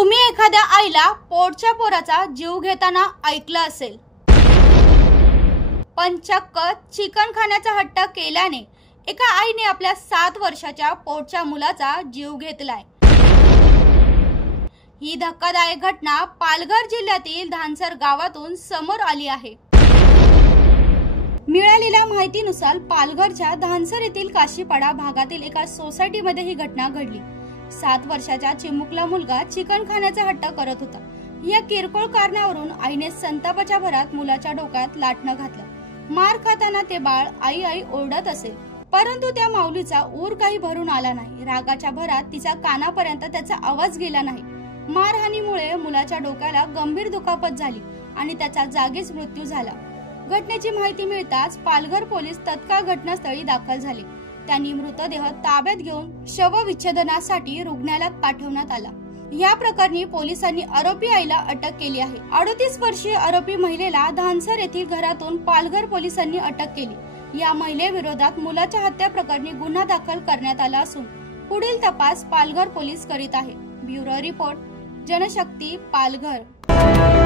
तुम्ही एखाद्या आईला पोटच्या पोराचा जीव घेताना ऐकलं असेल, पण चक्क चिकन खाण्याचा हट्ट केल्याने एका आईने आपल्या 7 वर्षाच्या पोटच्या मुलाचा जीव घेतलाय। ही धक्कादायक घटना पालघर जिल्ह्यातील धानसर गावातून समोर आली आहे। मिळालेल्या माहितीनुसार पालघरच्या धानसर येथील काशीपाडा भागातील एका सोसायटीमध्ये ही घटना घडली। 7 वर्षाचा चिमुकला मुलगा चिकन खाण्याचा हट्ट करत होता। या किरकोळ कारणावरून आईने संतापाच्या भरात मुलाच्या डोक्यात लाटणं घातलं। मार खाताना ते बाळ आई आई ओरडत असे, परंतु त्या माऊलीचा ऊर काही भरून आला नाही। रागाच्या भरात तिच्या कानापर्यंत त्याचा आवाज गेला नाही। मारहाणीमुळे मुलाच्या डोक्याला गंभीर दुखापत झाली आणि त्याचा जागीच मृत्यू झाला। घटनेची माहिती मिळताच पालघर पोलीस तत्काळ घटनास्थळी दाखल झाले। त्यांनी मृतदेह ताब्यात घेऊन शवविच्छेदनासाठी रुग्णालयात पाठवण्यात आला। या प्रकरणी पोलिसांनी आरोपी आईला अटक केली आहे। 38 वर्षीय आरोपी महिलेला धानसर येथील घरातून पालघर पोलिसांनी अटक केली। या महिलेविरोधात मुलाच्या हत्या प्रकरणी गुन्हा दाखल करण्यात आला असून पुढील तपास पालघर पोलीस करीत आहे। Bureau report, Janshakti, Palghar.